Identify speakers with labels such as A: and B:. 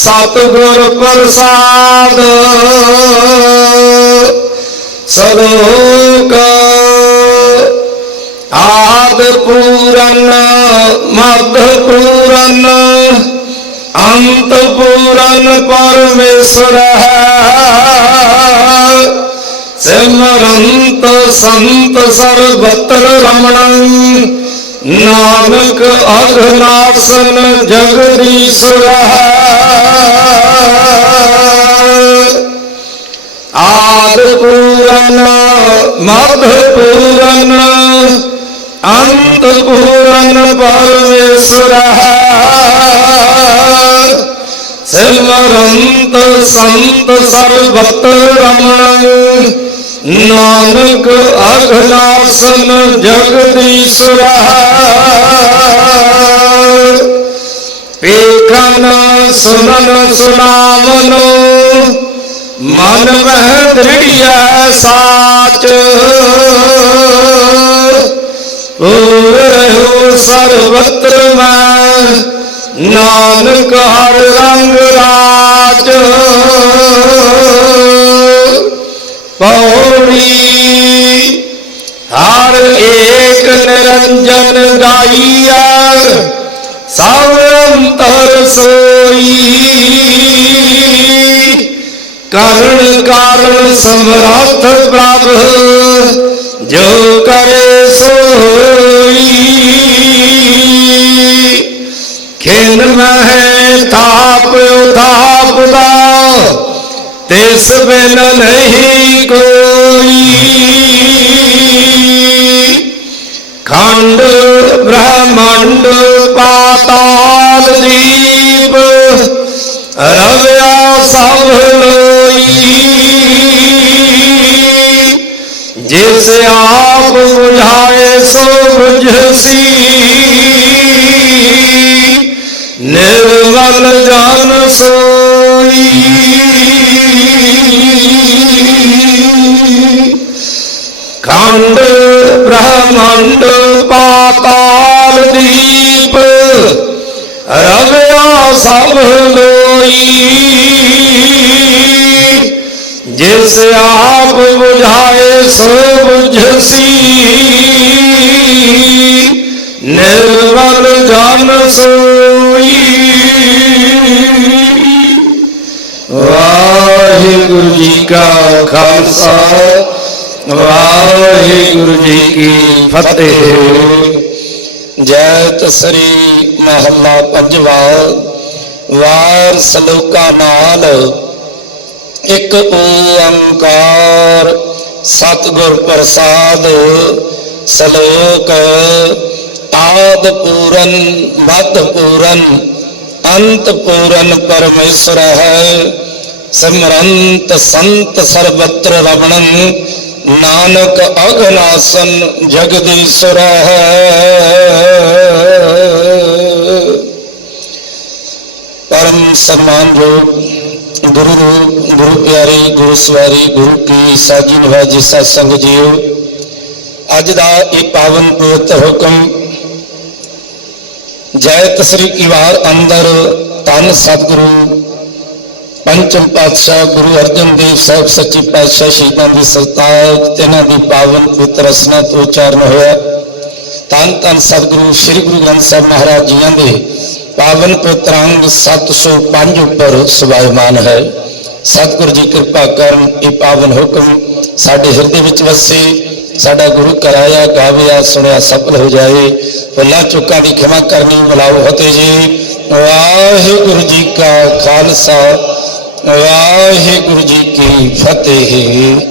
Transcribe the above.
A: ਸਤਿਗੁਰ ਪ੍ਰਸਾਦ, ਸਲੋਕ ਆਦ ਪੂਰਨ, ਮਧ ਪੂਰਨ, ਅੰਤ ਪੂਰਨ ਪਰਮੇਸ਼ਰ ਹੈ। ਸਿਮਰੰਤ ਸੰਤ ਸਰਬਤਰ ਰਮਣੰ ਨਾਨਕ ਅਘਨਾਸਨ ਜਗਦੀਸ਼ਰ ਆਦ ਪੂਰਨ ਮਧ ਪੂਰਨ ਅੰਤ ਪੂਰਨ ਪਰਮੇਸ਼ਰ ਸਿਮਰੰਤ ਸੰਤ ਸਰਬਤ ਰਮਣ ਨਾਨਕ ਅਘਨਾਸਨ ਜਗਦੀਸ਼ਰ ਵੇਖਨ ਸੁਨਨ ਸੁਨਾਵਨੋ, ਮਨ ਮਹਿ ਦ੍ਰਿੜਿਆ ਸਾਚ। ਹੋ ਸਰਵਤਰ ਮੈਂ, ਨਾਨਕ ਹਰ ਪੌੜੀ। ਹਰ ਏਕ ਨਿਰੰਜਨ ਗਾਈਆ, ਸਭ ਅੰਤਰ ਸੋਈ। ਕਰਨ ਕਾਰਨ ਸਮਰੱਥ ਪ੍ਰਭ, ਜੋ ਕਰੇ ਸੋਈ ਖੇਨ ਮਹਿ ਤਾਪ ਉਤਾਪ ਦਾ ਤਿਸ ਬਿਨ ਨਹੀਂ ਕੋਈ। ਖੰਡ, ਬ੍ਰਹਮੰਡ, ਪਾਤਾਲ ਦੀਪ, ਰਵਿਆ ਸਭ ਲੋਈ। ਜਿਸ ਆਪ ਬੁਝਾਏ ਸੋ ਬੁਝਸੀ ਨਿਰਮਲ ਜਨ ਸੋਈ ਖੰਡ ਬ੍ਰਹਮੰਡ, ਪਾਤਾਲ ਦੀਪ, ਰਵਿਆ ਸਭ ਲੋਈ। ਜਿਸ ਆਪ ਬੁਝਾਏ, ਸੋ ਬੁਝਸੀ। ਨਿਰਮਲ ਜਨ ਸੋਈ ਵਾਹਿਗੁਰੂ ਜੀ ਕਾ ਖਾਲਸਾ, ਵਾਹਿਗੁਰੂ ਜੀ ਕੀ ਫਤਿਹ। ਜੈਤ ਸ੍ਰੀ ਮਹੱਲਾ ਪੰਜਵਾ, ਵਾਰ ਸਲੋਕਾਂ ਨਾਲ ਇੱਕ ਓੰਕਾਰ ਸਤਿਗੁਰ ਪ੍ਰਸਾਦ ਸਲੋਕ ਆਦ ਪੂਰਨ, ਮਧ ਪੂਰਨ, ਅੰਤ ਪੂਰਨ ਪਰਮੇਸ਼ਰ ਹੈ। ਸਿਮਰੰਤ ਸੰਤ ਸਰਬਤਰ ਰਮਣੰ, ਨਾਨਕ ਅਗਨਾਸਨ ਜਗਦੀਸ਼ਰ ਹੈ ਪਰਮ ਸਨਮਾਨਯੋਗ ਗੁਰੂ ਰੂਪ, ਗੁਰੂ ਪਿਆਰੇ, ਗੁਰੂ ਸਵਾਰੀ, ਗੁਰੂ ਕੀ ਸਾਜੀ ਨਵਾਜੀ ਸਤ ਸੰਗ ਜੀਓ ਅੱਜ ਦਾ ਇਹ ਪਾਵਨ ਪਵਿੱਤਰ ਹੁਕਮ, ਜੈ ਤਸਰੀ ਕੀਵਾਰ ਅੰਦਰ ਤਨ ਸਤਿਗੁਰੂ ਪੰਚਮ ਪਾਤਸ਼ਾਹ ਗੁਰੂ ਅਰਜਨ ਦੇਵ ਸਾਹਿਬ ਸੱਚੀ ਪਾਤਸ਼ਾਹ ਸ਼ਹੀਦਾਂ ਦੀ ਸਰਤਾਜ, ਤਿਨਾਂ ਦੀ ਪਾਵਨ ਪਵਿੱਤਰ ਰਸਨਾ ਤੋਂ ਉਚਾਰਨ ਹੋਇਆ। ਤਨ ਤਨ ਸਤਿਗੁਰੂ, ਸ੍ਰੀ ਗੁਰੂ ਗ੍ਰੰਥ ਸਾਹਿਬ ਮਹਾਰਾਜ ਜੀਆਂ ਦੇ ਪਾਵਨ ਪਵਿੱਤਰ ਅੰਗ 705 ਉੱਪਰ ਸਵਾਇਮਾਨ ਹੈ। ਸਤਿਗੁਰੂ ਜੀ ਕਿਰਪਾ ਕਰਨ ਇਹ ਪਾਵਨ ਹੁਕਮ ਸਾਡੇ ਹਿਰਦੇ ਵਿੱਚ ਵਸੇ, ਸਾਡਾ ਗੁਰੂ ਕਰਾਇਆ ਗਾਵਿਆ, ਸੁਣਿਆ, ਸਫਲ ਹੋ ਜਾਏ। ਭੁੱਲਾਂ ਚੁੱਕਾਂ ਦੀ ਖਿਮਾ ਕਰਨੀ, ਮਿਲਾਓ ਫਤਿਹ ਜੀ। ਵਾਹਿਗੁਰੂ ਜੀ ਕਾ ਖਾਲਸਾ। ਵਾਹਿਗੁਰੂ ਜੀ ਕੀ ਫਤਿਹ।